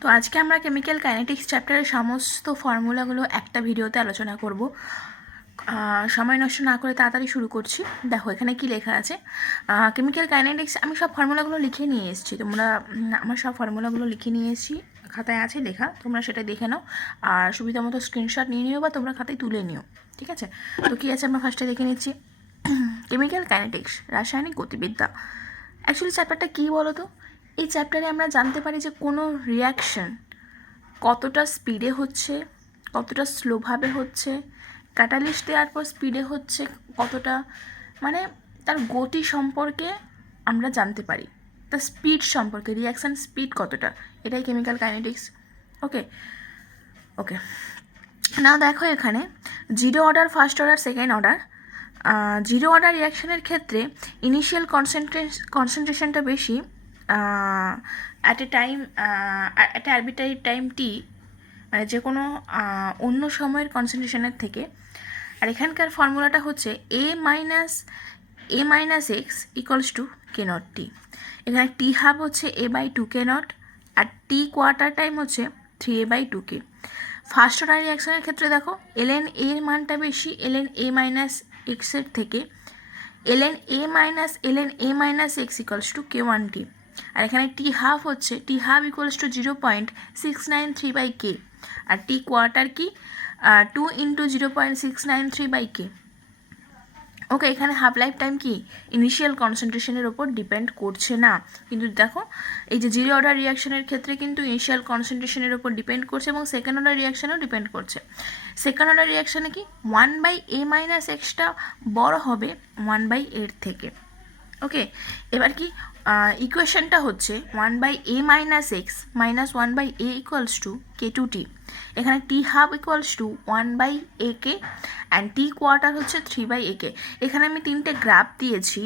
তো আজকে আমরা কেমিক্যাল কাইনেটিক্স চ্যাপ্টারের সমস্ত ফর্মুলাগুলো একটা ভিডিওতে আলোচনা করব। সময় নষ্ট না করে তাড়াতাড়ি শুরু করছি। দেখো এখানে কি লেখা আছে, কেমিক্যাল কাইনেটিক্স। আমি সব ফর্মুলাগুলো লিখে নিয়ে এসেছি, তোমরা আমার সব ফর্মুলাগুলো লিখে নিয়ে এসেছি, খাতায় আছে লেখা, তোমরা সেটা দেখে নাও আর সুবিধা মতো স্ক্রিনশট নিয়ে নিও বা তোমরা খাতায় তুলে নিও, ঠিক আছে? তো কী আছে আমরা ফার্স্টে দেখে নিচ্ছি। কেমিক্যাল কাইনেটিক্স, রাসায়নিক গতিবিদ্যা। অ্যাকচুয়ালি চ্যাপ্টারটা কী বলো তো? এই চ্যাপ্টারে আমরা জানতে পারি যে কোনো রিয়াকশন কতটা স্পিডে হচ্ছে, কতটা স্লোভাবে হচ্ছে, ক্যাটালিস্ট দেওয়ার পর স্পিডে হচ্ছে কতটা, মানে তার গতি সম্পর্কে আমরা জানতে পারি, তার স্পিড সম্পর্কে, রিয়াকশান স্পিড কতটা, এটাই কেমিক্যাল কাইনেটিক্স। ওকে ওকে না দেখো এখানে zero order, first order, second order. Zero order রিয়াকশানের ক্ষেত্রে ইনিশিয়াল কনসেন্ট্রেশনটা বেশি at a time, at a arbitrary time T, মানে যে কোনো অন্য সময়ের কনসেন্ট্রেশনের থেকে। আর এখানকার ফর্মুলাটা হচ্ছে a minus X equals to K naught T. এখানে টি হাফ হচ্ছে a/2 কে নট, আর টি কোয়ার্টার টাইম হচ্ছে 3a/2 কে। ফার্স্ট অর্ডার রিয়াকশনের ক্ষেত্রে দেখো ln a এর মানটা বেশি ln a মাইনাস এক্সের থেকে। ln a minus X equals to k1t। আর এখানে টি হাফ হচ্ছে T half equals to 0.693/k, আর টি কোয়ার্টার কি 2 × 0.693/k। ওকে, এখানে হাফ লাইফ টাইম কি ইনিশিয়াল কনসেন্ট্রেশনের ওপর ডিপেন্ড করছে না, কিন্তু দেখো এই যে জিরো অর্ডার রিয়াকশনের ক্ষেত্রে কিন্তু ইনিশিয়াল কনসেন্ট্রেশনের ওপর ডিপেন্ড করছে এবং সেকেন্ড অর্ডার রিয়াকশানেও ডিপেন্ড করছে। সেকেন্ড অর্ডার রিয়াকশানে কি 1/a মাইনাস এক্সটা বড় হবে 1/a এর থেকে। ওকে, এবার কি ইকুয়েশনটা হচ্ছে 1/a minus X minus 1/a equals to k2t। এখানে T half equals to 1/ak and T quarter হচ্ছে 3/ak। এখানে আমি তিনটে গ্রাফ দিয়েছি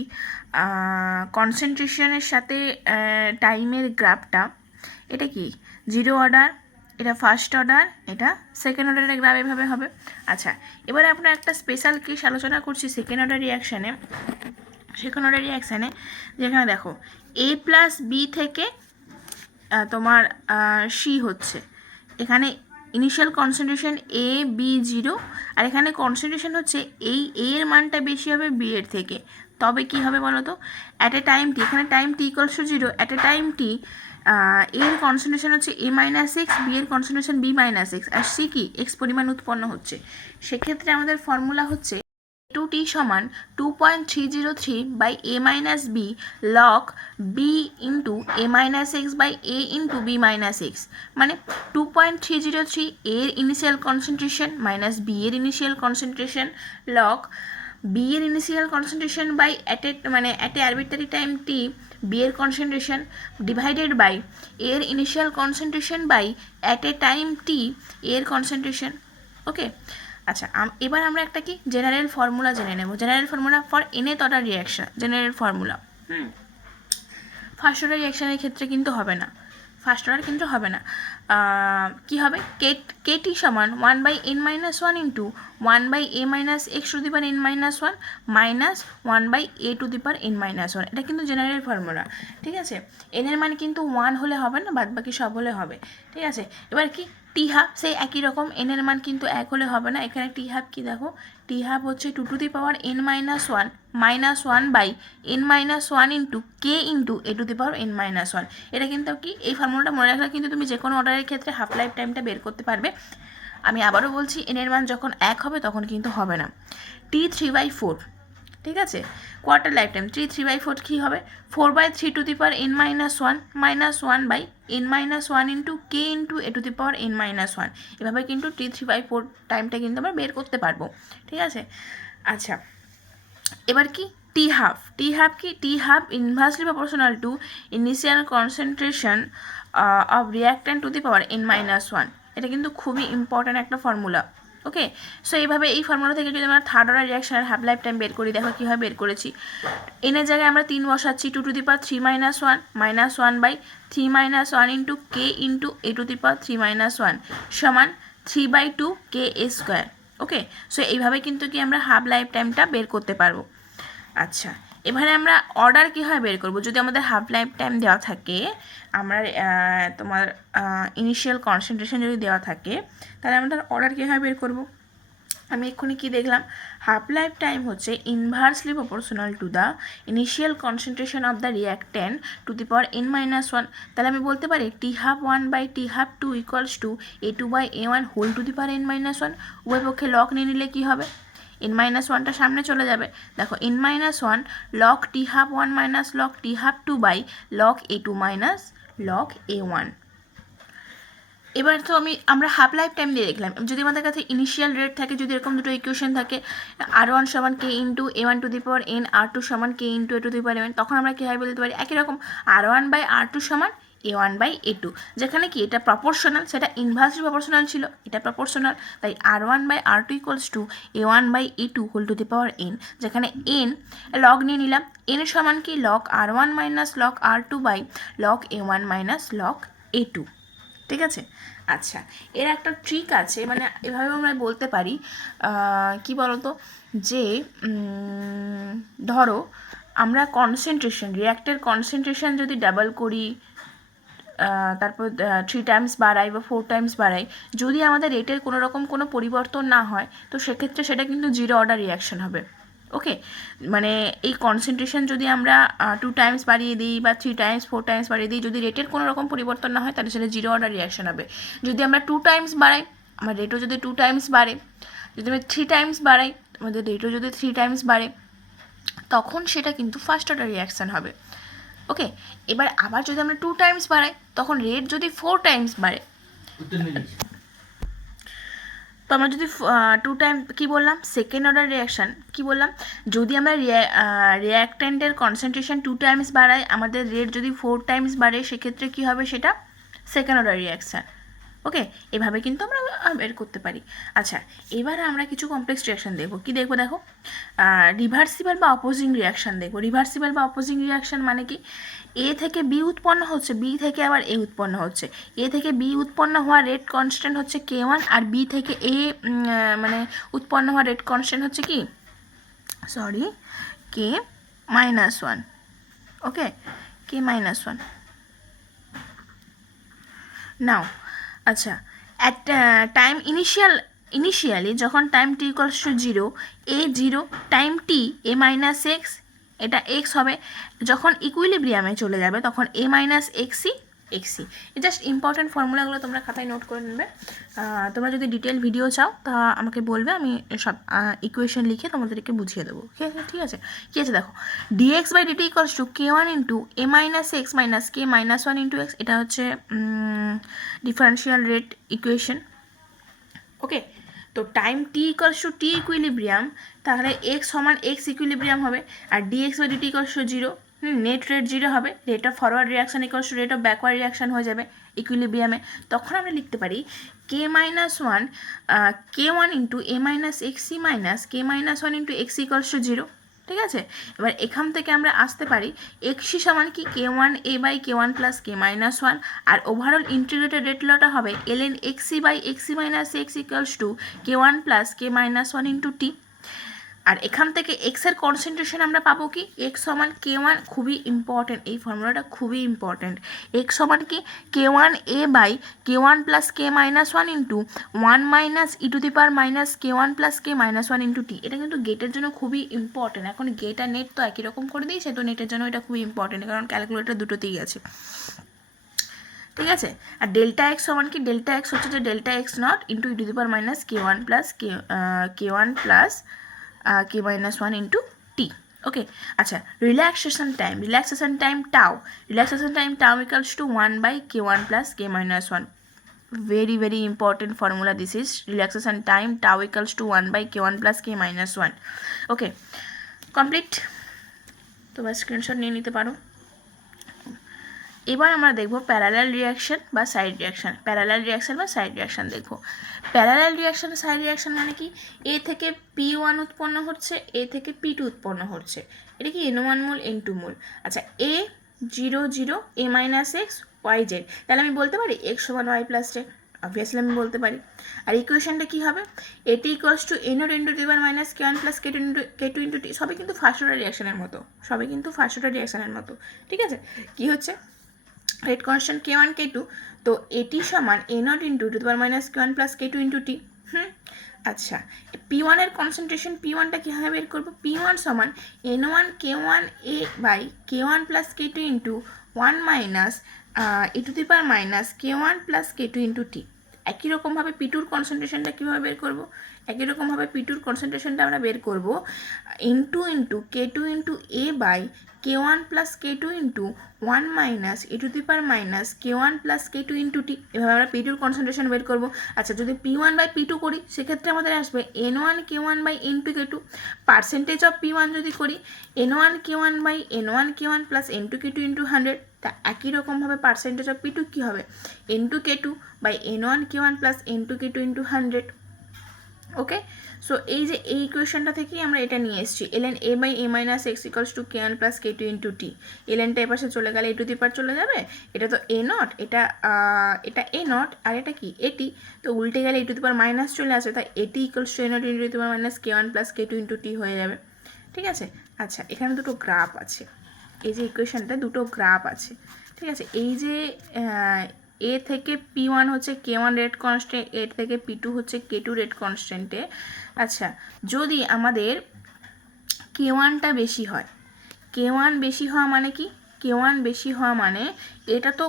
কনসেন্ট্রেশনের সাথে টাইমের গ্রাফটা। এটা কি জিরো অর্ডার, এটা ফার্স্ট অর্ডার, এটা সেকেন্ড অর্ডারের গ্রাফ এভাবে হবে। আচ্ছা, এবারে আপনার একটা স্পেশাল কেস আলোচনা করছি সেকেন্ড অর্ডার রিয়াকশানে। সেকেন্ড অর্ডার রিয়াকশানে যেখানে দেখো a প্লাস বি থেকে তোমার সি হচ্ছে, এখানে ইনিশিয়াল কনসেন্ট্রেশন a b 0, আর এখানে কনসেন্ট্রেশন হচ্ছে এই a এর মানটা বেশি হবে b এর থেকে। তবে কি হবে বলো তো, অ্যাট এ টাইম টি, এখানে time T equals to 0, at a time T এর কনসেন্ট্রেশন হচ্ছে a মাইনাস এক্স, বি এর কনসেন্ট্রেশন b মাইনাস এক্স, আর সি কি এক্স পরিমাণ উৎপন্ন হচ্ছে। সেক্ষেত্রে আমাদের ফর্মুলা হচ্ছে 2t সমান 2.303/a minus B log b into a minus X by a into b minus X, মানে 2.303 এর ইনিশিয়াল কনসেন্ট্রেশন মাইনাস b এর ইনিশিয়াল কনসেন্ট্রেশন লগ b এর initial concentration by at a arbitrary time t b এর concentration divided by এর initial concentration by at a time t এর concentration. Okay, আচ্ছা এবার আমরা একটা কি জেনারেল ফর্মুলা জেনে নেব, general formula for nth order reaction. General formula first order রিয়াকশানের ক্ষেত্রে কিন্তু হবে না, ফার্স্ট অর্ডার কিন্তু হবে না। কী হবে, কেটি সমান 1/n-1 into 1/a minus x two the power n-1 minus 1/a two the power n-1। এটা কিন্তু জেনারেল ফর্মুলা, ঠিক আছে? এনের মান কিন্তু 1 হলে হবে না, বাদ বাকি সব হলে হবে, ঠিক আছে? এবার কি টি হাফ সেই একই রকম, এনের মান কিন্তু 1 হলে হবে না। এখানে টি হাফ কি দেখো, টি হাফ হচ্ছে 2 to the power n-1 minus 1/n-1 into K into a to the power n-1। এটা কিন্তু কি এই ফর্মুলাটা মনে রাখলে কিন্তু তুমি যে কোনো অর্ডারের ক্ষেত্রে হাফ লাইফ টাইমটা বের করতে পারবে। আমি আবারও বলছি, এনের মান যখন 1 হবে তখন কিন্তু হবে না। t3/4, ঠিক আছে? কোয়ার্টার লাইফ টাইম t3/4 কী হবে, 4/3 two the power n-1 minus 1/n-1 into K into a to the power n-1। এভাবে কিন্তু t3/4 টাইমটা কিন্তু আমরা বের করতে পারবো, ঠিক আছে? আচ্ছা, এবার কি টি হাফ কি, T half inversely proportional to initial concentration of reactant to the power n-1। এটা কিন্তু খুবই ইম্পর্ট্যান্ট একটা ফর্মুলা। ওকে, সো এইভাবে এই ফর্মুলা থেকে যদি আমরা থার্ড অর্ডার রিয়াকশনের হাফ লাইফ টাইম বের করি, দেখো কীভাবে বের করেছি। এনের জায়গায় আমরা 3 বসাচ্ছি, 2 to the power 3-1 minus 1/3-1 into K into a to the power 3-1 সমান 3/2 K a square. Okay, so এইভাবে কিন্তু কি আমরা হাফ লাইফ টাইমটা বের করতে পারবো। আচ্ছা, এবারে আমরা অর্ডার কীভাবে বের করব? যদি আমাদের হাফ লাইফ টাইম দেওয়া থাকে, আমরা তোমার ইনিশিয়াল কনসেন্ট্রেশন যদি দেওয়া থাকে, তাহলে আমরা অর্ডার কীভাবে বের করব? আমি এক্ষুনি কি দেখলাম, হাফ লাইফ টাইম হচ্ছে inversely proportional to the initial concentration of the reactant to the power n-1। তাহলে আমি বলতে পারি T12/T12 equals to A2/A1 whole to the power n-1। উভয় পক্ষে লগ নিয়ে নিলে কী হবে? n-1টা সামনে চলে যাবে। দেখো n-1 log T12 minus log T12 by log A2 minus log A1। এবার তো আমরা হাফ লাইফ টাইম দিয়ে দেখলাম। যদি আমাদের কাছে ইনিশিয়াল রেট থাকে, যদি এরকম দুটো ইকুয়েশন থাকে, R1 সমান K into A1 two the power n, R2 সমান K into A2 two the power n, তখন আমরা কীভাবে বলতে পারি? একই রকম R1/R2 সমান A1/A2, যেখানে কি এটা প্রপোর্শনাল, সেটা ইনভার্সলি প্রপোর্শনাল ছিল, এটা প্রপোর্শনাল, তাই R1/R2 equals to A1/A2 whole to the power n, যেখানে n লগ নিয়ে নিলাম, n সমান কি log R1 minus log R2 by log A1 minus log A2। ঠিক আছে? আচ্ছা, এর একটা ট্রিক আছে, মানে এভাবে আমরা বলতে পারি, কি বলতো, যে ধরো আমরা কনসেন্ট্রেশন, রিঅ্যাক্টের কনসেন্ট্রেশন যদি ডাবল করি, তারপর 3 টাইমস বাড়াই বা 4 টাইমস বাড়াই, যদি আমাদের রেটের কোনো রকম কোনো পরিবর্তন না হয়, তো সেক্ষেত্রে সেটা কিন্তু জিরো অর্ডার রিঅ্যাকশন হবে। ওকে, মানে এই কনসেন্ট্রেশন যদি আমরা 2 টাইমস বাড়িয়ে দিই বা 3 টাইমস 4 টাইমস বাড়িয়ে দিই, যদি রেটের কোনো রকম পরিবর্তন না হয়, তাহলে সেটা জিরো অর্ডার রিঅ্যাকশন হবে। যদি আমরা 2 টাইমস বাড়াই, আমার রেটও যদি 2 টাইমস বাড়ে, যদি আমি 3 টাইমস বাড়াই, আমাদের রেটও যদি 3 টাইমস বাড়ে, তখন সেটা কিন্তু ফার্স্ট অর্ডার রিঅ্যাকশন হবে। ওকে, এবার আবার যদি আমরা 2 টাইমস বাড়াই, তখন রেট যদি 4 টাইমস বাড়ে, তো আমরা যদি 2 টাইম কী বললাম, সেকেন্ড অর্ডার রিঅ্যাকশান কী বললাম, যদি আমরা রিঅ্যাক্ট্যান্টের কনসেন্ট্রেশন 2 টাইমস বাড়াই, আমাদের রেট যদি 4 টাইমস বাড়ে, সেক্ষেত্রে কী হবে? সেটা সেকেন্ড অর্ডার রিঅ্যাকশান। ওকে, এভাবে কিন্তু আমরা বের করতে পারি। আচ্ছা, এবার আমরা কিছু কমপ্লেক্স রিঅ্যাকশান দেখব। কি দেখবো? দেখো, রিভার্সিবল বা অপোজিং রিঅ্যাকশান দেখবো। রিভার্সিবল বা অপোজিং রিঅ্যাকশান মানে কি? এ থেকে বি উৎপন্ন হচ্ছে, বি থেকে আবার এ উৎপন্ন হচ্ছে। এ থেকে বি উৎপন্ন হওয়া রেট কনস্ট্যান্ট হচ্ছে K1, আর বি থেকে এ মানে উৎপন্ন হওয়া রেট কনস্ট্যান্ট হচ্ছে কি, সরি, K-1। ওকে, K-1 নাও। আচ্ছা, অ্যাট টাইম ইনিশিয়ালি যখন time t equals to 0, A0 time t A-x, এটা x হবে। যখন ইকুইলিব্রিয়ামে চলে যাবে, তখন A-xc xc। এই জাস্ট ইম্পর্টেন্ট ফর্মুলাগুলো তোমরা খাতায় নোট করে নেবে। তোমরা যদি ডিটেল ভিডিও চাও, তা আমাকে বলবে, আমি সব ইকুয়েশন লিখে তোমাদেরকে বুঝিয়ে দেবো। ঠিক আছে? কী আছে দেখো, dx/dt equals to K1 into A-x minus K-1 into x, এটা হচ্ছে ডিফারেন্সিয়াল রেট ইকুয়েশন। ওকে, তো time t equals to t equilibrium, তাহলে x সমান x ইকুইলিব্রিয়াম হবে, আর dx/dt equals to 0, net rate 0 হবে, rate of forward reaction equals to rate of backward reaction হয়ে যাবে ইকুইলিব্রিয়ামে। তখন আমরা লিখতে পারি K-1 K1 into A-xc minus K-1 into x equals to 0। ঠিক আছে? এবার এখান থেকে আমরা আসতে পারি xc সমান কি K1a by K1 plus K-1, আর ওভারঅল ইন্টিগ্রেটেড রেট লটা হবে ln xc by xc minus x equals to K1 plus K-1 into t। আর এখান থেকে এক্সের কনসেন্ট্রেশন আমরা পাবো কি, এক্স সমান K1, খুবই ইম্পর্টেন্ট, এই ফর্মুলাটা খুবই ইম্পর্টেন্ট। এক্স সমান কি K1a by K1 plus K-1 into 1 minus E to the power minus K1 plus K-1 into T. এটা কিন্তু গেটের জন্য খুবই ইম্পর্টেন্ট। এখন গেট আর নেট তো একই রকম করে দিয়েছে, তো নেটের জন্য এটা খুবই ইম্পর্টেন্ট, কারণ ক্যালকুলেটর দুটোতেই আছে। ঠিক আছে? আর ডেল্টা এক্স সমান কি, ডেল্টা এক্স হচ্ছে যে delta X naught into E to the power minus K1 plus K1 plus K-1 into T. Okay, আচ্ছা, relaxation time tau equals to 1/K1 plus K-1। very very important formula, this is relaxation time tau equals to 1/K1 plus K-1। Okay, complete. তোমরা screenshot নিয়ে নিতে পারো। এবার আমরা দেখব parallel reaction বা side reaction. Parallel reaction বা side reaction দেখব। প্যারালাল রিয়াকশন সাইড রিয়াকশন মানে কি, এ থেকে P1 উৎপন্ন হচ্ছে, এ থেকে P2 উৎপন্ন হচ্ছে, এটা কি N1 মোল N2 মোল। আচ্ছা, A0 0 A-x Y Z, তাহলে আমি বলতে পারি x সমান y প্লাস z। অবভিয়াসলি আমি বলতে পারি। আর ইকুয়েশনটা কী হবে, এটি equals to A naught into T one minus K one plus K two into T, সবই কিন্তু ফার্স্ট অর্ডার রিয়াকশনের মতো, ঠিক আছে। কী হচ্ছে, rate constant K one K two, তো এটি সমান A naught into T one minus K one plus K two into T. আচ্ছা, পি ওয়ানের কনসেন্ট্রেশন পি ওয়ানটা কীভাবে বের করবো, পি ওয়ান সমান N one K one A by K one plus K two into one minus e to the power minus K one plus K two into T. একই রকমভাবে P টুর কনসেন্ট্রেশনটা কীভাবে বের করবো, একই রকমভাবে পি টুর কনসেন্ট্রেশনটা আমরা বের করবো into K two into A by K one plus K two into one minus e to the power minus K one plus K two into T. এভাবে আমরা পি টুর কনসেন্ট্রেশন বের করবো। আচ্ছা, যদি P one by P two করি সেক্ষেত্রে আমাদের আসবে N one K one by N two K two. Percentage of P one যদি করি N one K one by N one K one plus N two K two into 100। তা একই রকমভাবে percentage of P two কী হবে, N two K two by N one K one plus N two K two into 100। Okay, so এই যে এই ইকুয়েশনটা থেকেই আমরা এটা নিয়ে এসেছি, LN A by A minus X equals to K one plus K two into T. এলএনটা এপাশে চলে গেলে এ টু দি পাওয়ার চলে যাবে, এটা তো এ নট, এটা এ নট, আর এটা কি এটি, তো উল্টে গেলে এ টু দি পাওয়ার মাইনাস চলে আসে, তাই এটি equals to A naught into the power minus K one plus K two into T হয়ে যাবে। ঠিক আছে। আচ্ছা, এখানে দুটো গ্রাফ আছে, এই যে ইকুয়েশনটা দুটো গ্রাফ আছে। ঠিক আছে, এই যে এ থেকে পি ওয়ান হচ্ছে কে ওয়ান রেট কনস্ট্যান্ট, এ থেকে পি টু হচ্ছে কে টু রেট কনস্ট্যান্টে। আচ্ছা, যদি আমাদের কে ওয়ানটা বেশি হয়, কে ওয়ান বেশি হওয়া মানে কি, কে ওয়ান বেশি হওয়া মানে এটা তো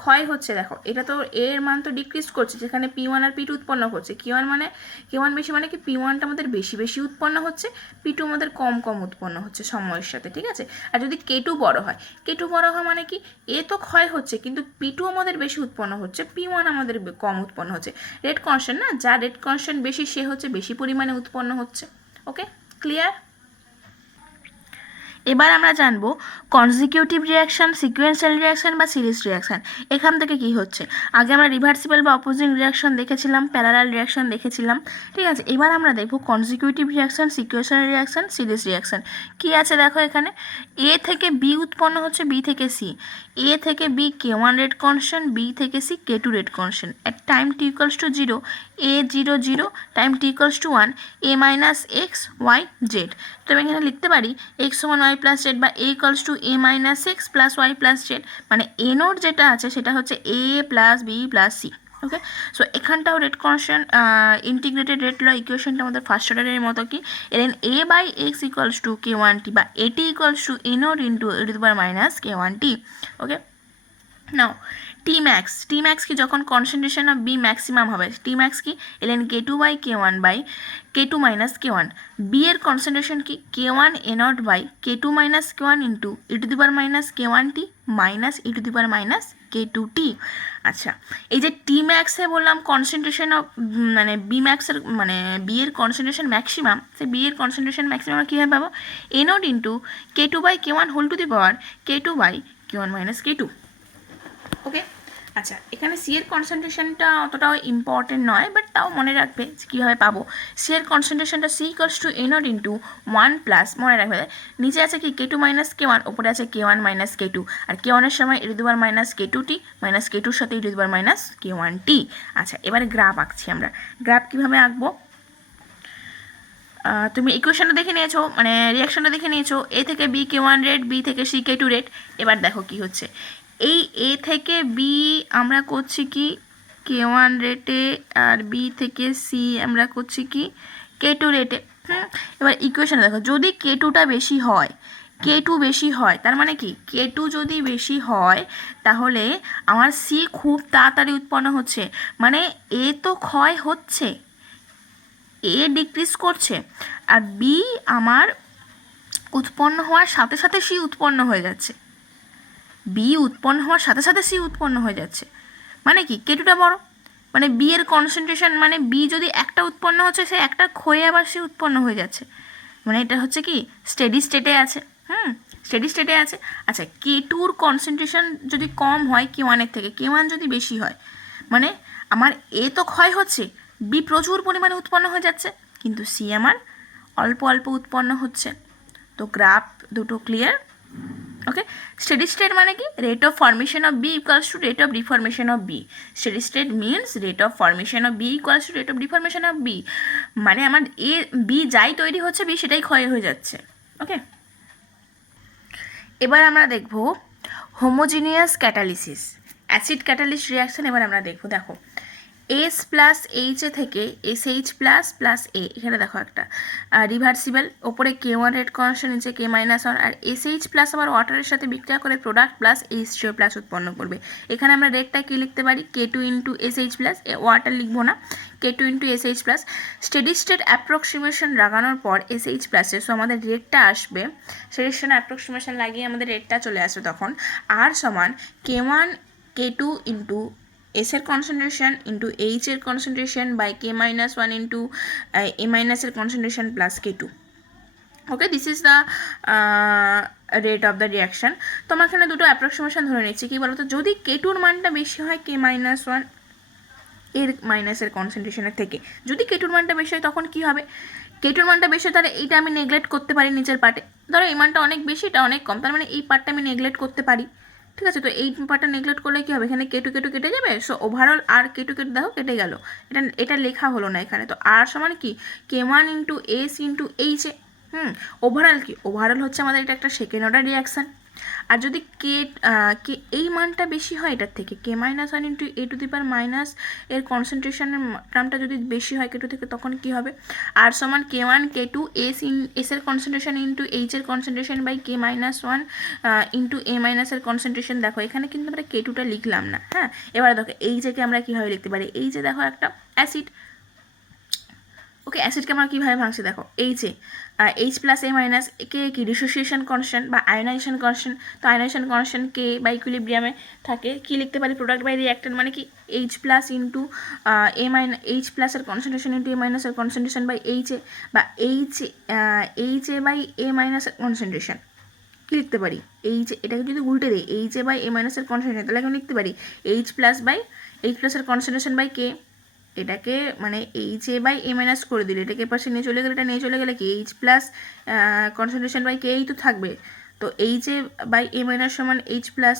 ক্ষয় হচ্ছে, দেখো এটা তো এর মান তো ডিক্রিজ করছে, যেখানে পি ওয়ান আর পি টু উৎপন্ন করছে। কে ওয়ান বেশি মানে কি, পি ওয়ানটা আমাদের বেশি বেশি উৎপন্ন হচ্ছে, পি টু আমাদের কম কম উৎপন্ন হচ্ছে সময়ের সাথে। ঠিক আছে, আর যদি কে টু বড়ো হয়, কে টু বড়ো হয় মানে কি, এ তো ক্ষয় হচ্ছে কিন্তু পি টু আমাদের বেশি উৎপন্ন হচ্ছে, পি ওয়ান আমাদের কম উৎপন্ন হচ্ছে। রেট কনস্ট্যান্ট না, যার রেট কনস্ট্যান্ট বেশি সে হচ্ছে বেশি পরিমাণে উৎপন্ন হচ্ছে। ওকে, ক্লিয়ার। এবার আমরা জানবো কনজিকিউটিভ রিয়াকশান, সিকুয়েন্সিয়াল রিয়াকশান বা সিরিজ রিয়াকশান। এখান থেকে কি হচ্ছে, আগে আমরা রিভার্সিবল বা অপোজিং রিয়াকশান দেখেছিলাম, প্যারালাল রিয়াকশান দেখেছিলাম। ঠিক আছে, এবার আমরা দেখবো consecutive reaction, sequential reaction, series reaction. কি আছে দেখো, এখানে এ থেকে বি উৎপন্ন হচ্ছে, বি থেকে সি, এ থেকে B K one rate constant, B থেকে C K two rate constant. At time T equals to 0, A 0 0, time T equals to 1, A minus X Y Z. তো আমি এখানে লিখতে পারি এক্স সমান ওয়াই প্লাস জেড বা A equals to A minus X plus Y plus Z, মানে A naught যেটা আছে সেটা হচ্ছে A plus B plus C. Okay, so এখানটাও rate constant, integrated rate law ইকুয়েশনটা আমাদের ফার্স্ট অর্ডারের মতো কি, LN A by X equals to K one T বা এটি equals to A naught into A to the power minus K one T. Okay, now T max কি, যখন concentration of B maximum হবে, টি max কি, LN K two by K one by K two minus K one. B এর concentration কি, K one A naught by K two minus K one into E to the power minus K one T minus E to the power minus K two T. আচ্ছা, এই যে টি ম্যাক্সে বললাম concentration of, মানে B ম্যাক্সের মানে B এর concentration maximum, সেই B এর কনসেন্ট্রেশন ম্যাক্সিমাম কীভাবে পাবো, A naught into K two by K one whole to the power K two by K one minus K two. Okay, আচ্ছা, এখানে সি এর কনসেন্ট্রেশনটা অতটাও ইম্পর্টেন্ট নয়, বাট তাও মনে রাখবে কীভাবে পাবো। সি এর কনসেন্ট্রেশনটা C equals to A naught into one plus, মনে রাখবে নিচে আছে কি K two minus K one, ওপরে আছে K one minus K two, আর কে ওয়ানের সময় E to the power minus K two T minus K টুর সাথে E to the power minus K one T. আচ্ছা, এবারে গ্রাফ আঁকছি আমরা। গ্রাফ কীভাবে আঁকবো, তুমি ইকুয়েশনটা দেখে নিয়েছো, মানে রিয়াকশনটা দেখে নিয়েছো, এ থেকে B K one rate, B থেকে সি কে টু রেট। এবার দেখো কি হচ্ছে, এই এ থেকে বি আমরা করছি কি কে ওয়ান রেটে, আর বি থেকে সি আমরা করছি কি কে টু রেটে। এবার ইকুয়েশন দেখো, যদি কে টুটা বেশি হয়, কে টু বেশি হয়, তার মানে কি কে টু যদি বেশি হয় তাহলে আমার সি খুব তাড়াতাড়ি উৎপন্ন হচ্ছে, মানে এ তো ক্ষয় হচ্ছে, এ ডিক্রিজ করছে, আর বি আমার উৎপন্ন হওয়ার সাথে সাথে সি উৎপন্ন হয়ে যাচ্ছে, বি উৎপন্ন হওয়ার সাথে সাথে সি উৎপন্ন হয়ে যাচ্ছে। মানে কি কে টুটা বড়, মানে বি এর কনসেন্ট্রেশন, মানে বি যদি একটা উৎপন্ন হচ্ছে সে একটা ক্ষয়ে আবার সে উৎপন্ন হয়ে যাচ্ছে, মানে এটা হচ্ছে কি স্টেডি স্টেটে আছে। স্টেডি স্টেটে আছে। আচ্ছা, কে টুর কনসেন্ট্রেশন যদি কম হয় কে ওয়ানের থেকে, কে ওয়ান যদি বেশি হয়, মানে আমার এ তো ক্ষয় হচ্ছে, বি প্রচুর পরিমাণে উৎপন্ন হয়ে যাচ্ছে, কিন্তু সি আমার অল্প অল্প উৎপন্ন হচ্ছে। তো গ্রাফ দুটো ক্লিয়ার। ওকে, স্টেডি স্টেট মানে কি, rate of formation of B equals to rate of deformation of B. Steady state means rate of formation of B equals to rate of deformation of B, মানে আমার B যাই তৈরি হচ্ছে B সেটাই ক্ষয় হয়ে যাচ্ছে। ওকে, এবার আমরা দেখব হোমোজিনিয়াস ক্যাটালিসিস, অ্যাসিড ক্যাটালিস্ট রিয়াকশান। এবার আমরা দেখব, দেখো এস প্লাস এইচে থেকে SH প্লাস প্লাস এ, এখানে দেখো একটা রিভার্সিবল, ওপরে K1 রেট কনস্ট্যান্ট, নিচে K-1, আর SH প্লাস আবার ওয়াটারের সাথে বিক্রিয়া করে প্রোডাক্ট প্লাস H2O প্লাস উৎপন্ন করবে। এখানে আমরা রেটটা কী লিখতে পারি, K2 into SH plus, water লিখবো না, K2 into SH plus. Steady state approximation লাগানোর পর SH প্লাসে, সো আমাদের রেটটা আসবে, স্টেডি স্টেট অ্যাপ্রক্সিমেশন লাগিয়ে আমাদের রেটটা চলে আসবে তখন আর সমান K1 K2 ইন্টু S এর কনসেন্ট্রেশন ইন্টু H এর concentration by K-1 into A minus এর concentration plus K2। Okay, this is the rate of the reaction. তো আমরা এখানে দুটো অ্যাপ্রক্সিমেশন ধরে নিচ্ছি, কী বলতো, যদি K2-র মানটা বেশি হয় K-1 এর মাইনাসের কনসেন্ট্রেশনের থেকে, যদি K2-র মানটা বেশি হয় তখন কী হবে, K2-র মানটা বেশি হয় তাহলে এইটা আমি নেগলেক্ট করতে পারি নিচের পার্টে, ধরো এই মানটা অনেক বেশি এটা অনেক কম, তার মানে এই পার্টটা আমি নেগলেক্ট করতে পারি। ঠিক আছে, তো এই পার্টটা নেগলেক্ট করলে কী হবে, এখানে K2 কেটে যাবে, সো ওভারঅল আর K2 দেখো কেটে গেল, এটা লেখা হলো না এখানে। তো আর সমান কি K1 ইন্টু S ইন্টু এইচে, ওভারঅল কি, ওভারঅল হচ্ছে আমাদের এটা একটা সেকেন্ড অর্ডার রিয়াকশান। আর যদি কে এই মানটা বেশি হয় এটার থেকে, K-1 ইন্টু A⁻⁻ এর কনসেন্ট্রেশনের টার্মটা যদি বেশি হয় K2 থেকে, তখন কি হবে, আর সমান K1 K2 এস এর কনসেন্ট্রেশন ইন্টু এইচ এর concentration by K-1 into A- এর কনসেন্ট্রেশন। দেখো এখানে কিন্তু আমরা K2টা লিখলাম না, হ্যাঁ। এবার দেখো এইচকে আমরা কীভাবে লিখতে পারি, এই যে দেখো একটা অ্যাসিড, ওকে, অ্যাসিডকে আমরা কীভাবে ভাঙছি, দেখো এইচে H প্লাস A মাইনাস কে কি ডিসোসিয়েশন কনস্ট্যান্ট বা আয়োনাইজেশন কনস্ট্যান্ট, তো আয়োনাইজেশন কনস্ট্যান্ট কে বা ইকুইলিব্রিয়ামে থাকে, কী লিখতে পারি, প্রোডাক্ট বাই রিঅ্যাক্টেন্ট মানে কি H প্লাস ইন্টু H প্লাসের কনসেন্ট্রেশন ইন্টু A মাইনাসের কনসেন্ট্রেশন বাই এইচে, বা এইচে বাই A মাইনাসের কনসেন্ট্রেশন। কী লিখতে পারি, এটাকে যদি উল্টে দিই এইচে বাই A মাইনাসের কনসেন্ট্রেশন, তাহলে আমি লিখতে পারি H প্লাসের কনসেন্ট্রেশন বাই কে, এটাকে মানে এইচে বাই A মাইনাস করে দিলে, এটাকে পাশে নিয়ে চলে গেলে, এটা নিয়ে চলে গেলে কি H প্লাস কনসেন্ট্রেশন বাই কে তো থাকবে, তো এইচে বাই A মাইনাস সমান H প্লাস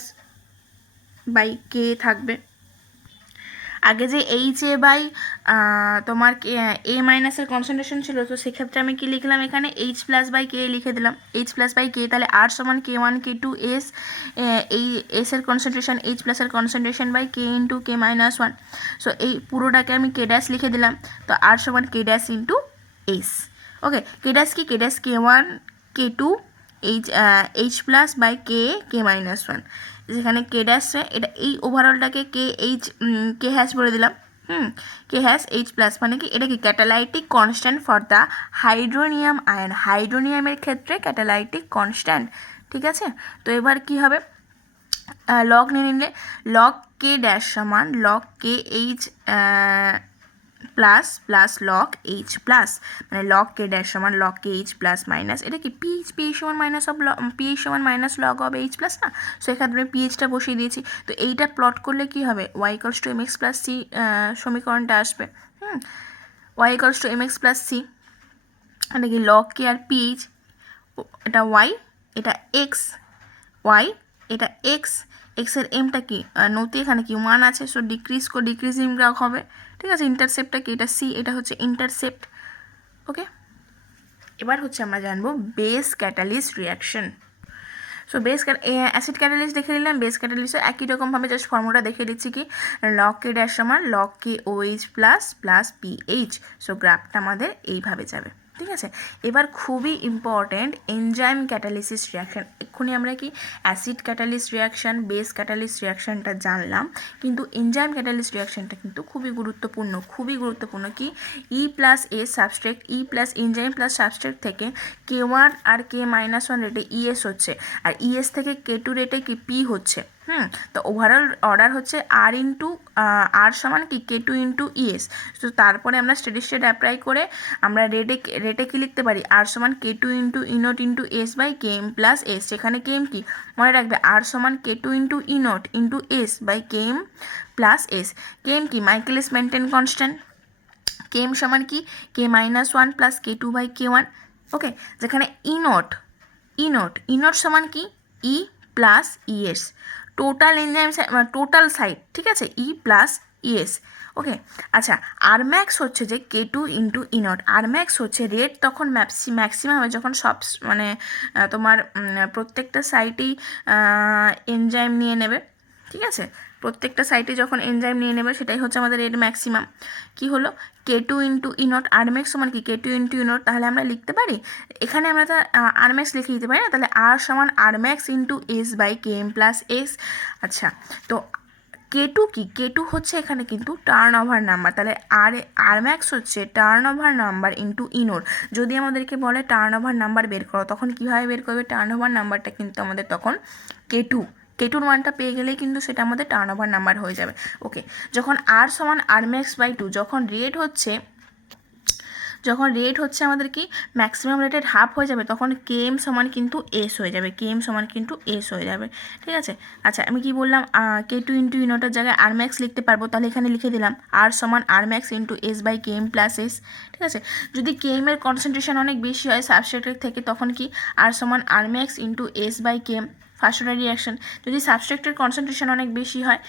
বাই কে থাকবে। আগে যে এইচে বাই তোমার A মাইনাসের কনসেন্ট্রেশন ছিল, তো সেক্ষেত্রে আমি কি লিখলাম, এখানে H প্লাস বাই কে লিখে দিলাম, H প্লাস বাই কে, তাহলে আর সমান K1 K2 S, এই এস এর কনসেন্ট্রেশন H প্লাসের concentration by K into K-1, so এই পুরোটাকে আমি K ড্যাশ লিখে দিলাম, তো আর সমান K dash into S. Okay, K dash কি, K dash K1 K2 H plus by K-1, যেখানে K ড্যাশ এটা এই ওভারঅলটাকে কে হ্যাশ বলে দিলাম, কে হ্যাশ H প্লাস, মানে কি এটা কি catalytic constant for the hydronium ion, হাইড্রোনিয়ামের ক্ষেত্রে ক্যাটালাইটিক কনস্ট্যান্ট। ঠিক আছে, তো এবার কি হবে, লগ নিয়ে নিলে লগ কে ড্যাশ সমান log K H plus plus log H plus, মানে লগ কে ড্যাশ সমান log K H plus minus, এটা কি পিএইচ সমান মাইনাস অফ পিএইচ সমান minus log of H plus না, সো এখানে আমি পিএইচটা বসিয়ে দিয়েছি। তো এইটা প্লট করলে কি হবে, y equals to mx plus C সমীকরণটা আসবে, y equals to mx plus সি, মানে কি লগ কে আর পিএইচ, এটা y এটা x, y এটা x, এক্সের এমটা কি নতি, এখানে কি 1 আছে, সো ডিক্রিজিং গ্রাফ হবে। ঠিক আছে, ইন্টারসেপ্টটা কি, এটা সি, এটা হচ্ছে ইন্টারসেপ্ট। ওকে, এবার হচ্ছে আমরা জানবো base catalyst reaction. So acid catalyst দেখে নিলাম, বেস ক্যাটালিস্টও একই রকমভাবে জাস্ট ফর্মুলা দেখে দিচ্ছি কি লগ কে ড্যাশ সমান log K OH plus plus pH, so গ্রাফটা আমাদের এইভাবে যাবে। ঠিক আছে, এবার খুবই ইম্পর্ট্যান্ট এনজাইম ক্যাটালিসিস রিয়াকশান। এক্ষুনি আমরা কি acid catalyst reaction, base catalyst রিয়াকশানটা জানলাম, কিন্তু এনজাইম ক্যাটালিস্ট রিয়াকশানটা কিন্তু খুবই গুরুত্বপূর্ণ কি E plus a substrate, E plus enzyme plus substrate থেকে K1 আর K-1 রেটে ইএস হচ্ছে, আর ইএস থেকে K2 রেটে কি পি হচ্ছে। তো ওভারঅল অর্ডার হচ্ছে আর সমান কি K2 ইন্টু ইএস। তো তারপরে আমরা স্টেডি স্টেট অ্যাপ্লাই করে আমরা রেটে কি লিখতে পারি, আর সমান K2 into E nought into S by Km plus S, সেখানে Km কি মনে রাখবে, আর সমান K2 into E nought into S by Km plus S. Km কি মাইকেলিস মেন্টেন কনস্ট্যান্ট, Km সমান কি K-1 plus K2 by K1। ওকে, যেখানে ইনোট সমান কি E plus ES, total enzyme total site, ঠিক আছে, ই প্লাস ইএস। ওকে, আচ্ছা, আর ম্যাক্স হচ্ছে যে K2 into E naught. R max হচ্ছে রেট তখন ম্যাক্সিমাম হয় যখন সব মানে তোমার প্রত্যেকটা সাইটেই এনজাইম নিয়ে নেবে, ঠিক আছে, প্রত্যেকটা সাইটে যখন এনজাইম নিয়ে নেবে সেটাই হচ্ছে আমাদের রেট ম্যাক্সিমাম। কী হলো, K2 into E naught, r max সমান কি K2 ইন্টু ই নট। তাহলে আমরা লিখতে পারি, এখানে আমরা তো আর ম্যাক্স লিখে দিতে পারি না, তাহলে আর সমান R max into S by Km plus S. আচ্ছা, তো K2 কি, K2 হচ্ছে এখানে কিন্তু টার্ন ওভার নাম্বার, তাহলে আর ম্যাক্স হচ্ছে turn over number into E not. যদি আমাদেরকে বলে টার্ন ওভার নাম্বার বের করো, তখন কীভাবে বের করবে, টার্ন ওভার নাম্বারটা কিন্তু আমাদের তখন K2 মানটা পেয়ে গেলেই কিন্তু সেটা আমাদের টার্ন ওভার নাম্বার হয়ে যাবে। ওকে, যখন আর সমান আর ম্যাক্স বাই 2, যখন রেট হচ্ছে আমাদের কি ম্যাক্সিমাম রেটের হাফ হয়ে যাবে, তখন Km সমান কিন্তু এস হয়ে যাবে, Km সমান কিন্তু এস হয়ে যাবে, ঠিক আছে। আচ্ছা, আমি কি বললাম, K2 ইন্টু ই নটের জায়গায় আর ম্যাক্স লিখতে পারবো, তাহলে এখানে লিখে দিলাম আর সমান R max into S by Km plus S, ঠিক আছে। যদি Km এর কনসেন্ট্রেশন অনেক বেশি হয় সাবস্ট্রেটের থেকে, তখন কি আর সমান R max into S by Km, first order reaction. যদি সাবস্ট্রেক্টের কনসেন্ট্রেশন অনেক বেশি হয়,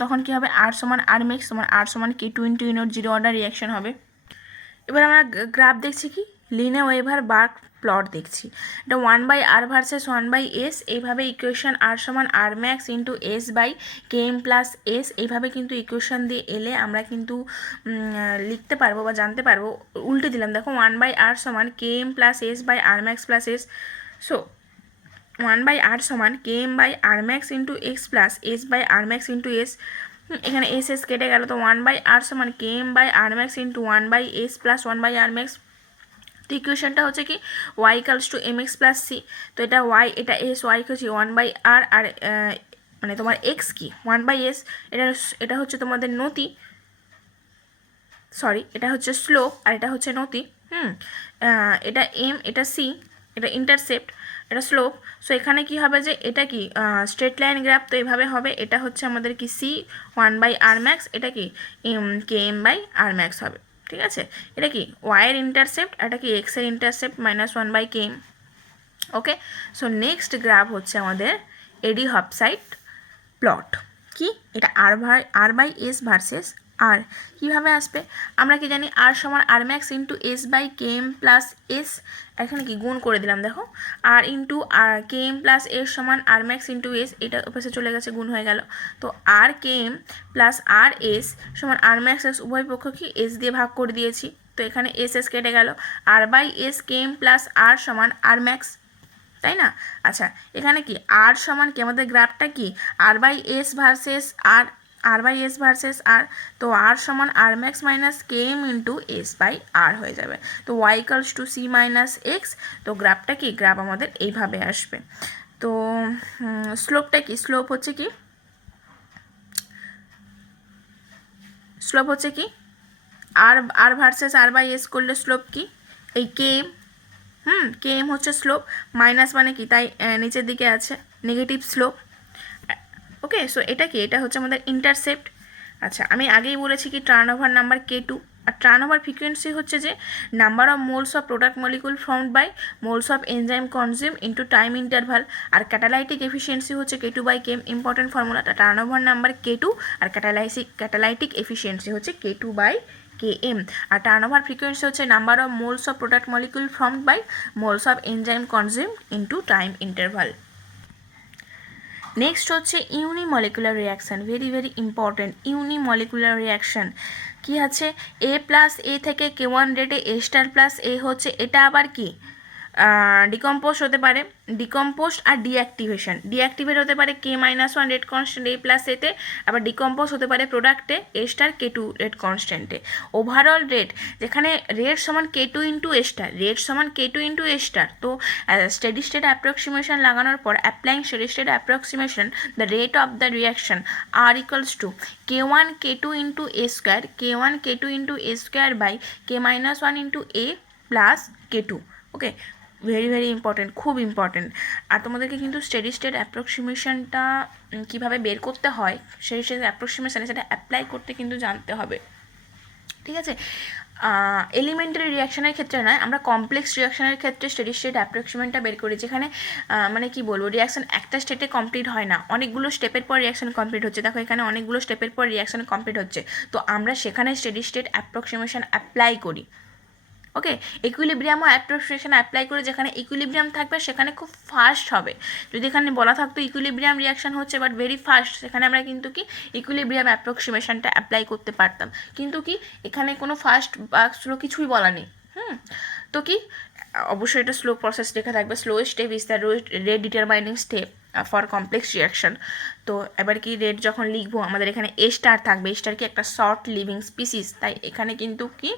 তখন কী হবে, আর সমান আর ম্যাক্স সমান আর সমান K2 into E not, zero order reaction হবে। এবার আমরা গ্রাফ দেখছি কি, লিনেওয়েভার বার্ক প্লট দেখছি। এটা 1/r ভার্সেস 1/s, এইভাবে ইকুয়েশন আর সমান R max into S by Km plus S, এইভাবে কিন্তু ইকুয়েশন দিয়ে এলে আমরা কিন্তু লিখতে পারবো বা জানতে পারবো। উল্টে দিলাম, দেখো 1/r সমান Km plus S by r max plus S. So 1/r সমান Km by r max into x plus S by r max into S. এখানে এস এস কেটে গেল, তো 1/r সমান Km by r max into 1/s plus 1/r max. তো ইকুয়েশনটা হচ্ছে কি y equals to mx plus c। তো এটা y, এটা s, y হচ্ছে 1/r, আর মানে তোমার x কি 1/s, এটা হচ্ছে তোমাদের নতি, সরি এটা হচ্ছে স্লোপ, আর এটা হচ্ছে নতি। এটা m, এটা c, এটা ইন্টারসেপ্ট, এটা স্লোপ। সো এখানে কি হবে যে এটা কি স্ট্রেট লাইন গ্রাফ, তো এভাবে হবে। এটা হচ্ছে আমাদের কি c 1/r ম্যাক্স, এটা কি Km বাই আর ম্যাক্স হবে, ঠিক আছে। এটা কি y এর ইন্টারসেপ্ট, এটা কি x এর intercept -1/Km। Okay, so next graph হচ্ছে আমাদের এডি হপসাইড প্লট। কি এটা R by S versus R, কীভাবে আসবে, আমরা কি জানি আর সমান R max into S by Km plus S. এখানে কি গুণ করে দিলাম, দেখো R into R Km plus S সমান আর ম্যাক্স ইন্টু এস, এটা পাশে চলে গেছে, গুণ হয়ে গেল। তো আর Km প্লাস আর এস সমান আর ম্যাক্স এস, উভয় পক্ষ কি এস দিয়ে ভাগ করে দিয়েছি, তো এখানে এস এস কেটে গেল। আর বাই এস Km প্লাস আর সমান আর ম্যাক্স, তাই না। আচ্ছা, এখানে কি আর সমান কি আমাদের গ্রাফটা কি R by S versus R by S versus R, তো আর সমান R max minus Km into S by R হয়ে যাবে। তো y equals to c minus X. তো গ্রাফটা কি, গ্রাফ আমাদের এইভাবে আসবে। তো স্লোপটা কি, স্লোপ হচ্ছে কি আর ভার্সেস আর বাই এস করলে স্লোপ কি এই Km, Km হচ্ছে স্লোপ, মাইনাস মানে কি তাই নিচের দিকে আছে নেগেটিভ স্লোপ। ওকে, সো এটা কি, এটা হচ্ছে আমাদের ইন্টারসেপ্ট। আচ্ছা, আমি আগেই বলেছি কি টার্ন ওভার নাম্বার K2, আর টার্ন ওভার ফ্রিকোয়েন্সি হচ্ছে যে number of moles of product molecule formed by moles of enzyme consume into time interval, আর ক্যাটালাইটিক এফিসিয়েন্সি হচ্ছে K2/Km। ইম্পর্টেন্ট ফর্মুলাটা টার্ন ওভার নাম্বার K2, আর ক্যাটালাইটিক এফিসিয়েন্সি হচ্ছে K2/Km, আর turnover frequency হচ্ছে number of moles of product molecule formed by moles of enzyme consume into time interval. Next হচ্ছে unimolecular reaction, very very important. Unimolecular reaction কি আছে, এ plus এ থেকে K1 রেটে এ star plus এ হচ্ছে, এটা আবার কি ডিকম্পোজ হতে পারে, ডিকম্পোস্ট আর ডিঅ্যাক্টিভেট হতে পারে K-1 রেট কনস্ট্যান্ট এ প্লাস এতে, আবার ডিকম্পোজ হতে পারে প্রোডাক্টে এ স্টার K2 রেট কনস্ট্যান্টে। ওভারঅল রেট, যেখানে রেট সমান K2 into A star, rate সমান K2 ইন্টু এ স্টার। তো স্টেডি স্টেট অ্যাপ্রক্সিমেশন লাগানোর পর applying steady state approximation, the rate of the reaction R equals to K1 K2 into A square, K1 K2 into A square by K-1 into A plus K2। Okay, very very important, খুব important. আর তোমাদেরকে কিন্তু steady state অ্যাপ্রক্সিমেশনটা কীভাবে বের করতে হয়, steady state অ্যাপ্রক্সিমেশানে সেটা apply করতে কিন্তু জানতে হবে। ঠিক আছে। এলিমেন্টারি রিয়াকশনের ক্ষেত্রে নয়, আমরা কমপ্লেক্স রিয়াকশনের ক্ষেত্রে স্টেডি স্টেট অ্যাপ্রক্সিমেশনটা বের করি, যেখানে মানে কি বলবো, রিয়াকশন একটা স্টেটে কমপ্লিট হয় না, অনেকগুলো স্টেপের পর রিয়াকশন কমপ্লিট হচ্ছে। দেখো এখানে অনেকগুলো স্টেপের পর রিয়াকশন কমপ্লিট হচ্ছে, তো আমরা সেখানে স্টেডি স্টেট অ্যাপ্রক্সিমেশন অ্যাপ্লাই করি। ওকে, ইকুইলিব্রিয়ামও অ্যাপ্রক্সিমেশন অ্যাপ্লাই করে, যেখানে ইকুইলিব্রিয়াম থাকবে সেখানে খুব ফাস্ট হবে। যদি এখানে বলা থাকতো ইকুইলিব্রিয়াম রিয়াকশন হচ্ছে বাট ভেরি ফাস্ট, সেখানে আমরা কিন্তু কি ইকুইলিব্রিয়াম অ্যাপ্রক্সিমেশনটা অ্যাপ্লাই করতে পারতাম, কিন্তু কি এখানে কোনো ফাস্ট বা স্লো কিছুই বলা নেই। তো কি অবশ্যই এটা স্লো প্রসেস লেখা থাকবে, slow step is the rate determining step for complex reaction. তো এবার কি রেট যখন লিখবো আমাদের এখানে এ স্টার থাকবে, এ স্টার কি একটা শর্ট লিভিং স্পিসিস, তাই এখানে কিন্তু কি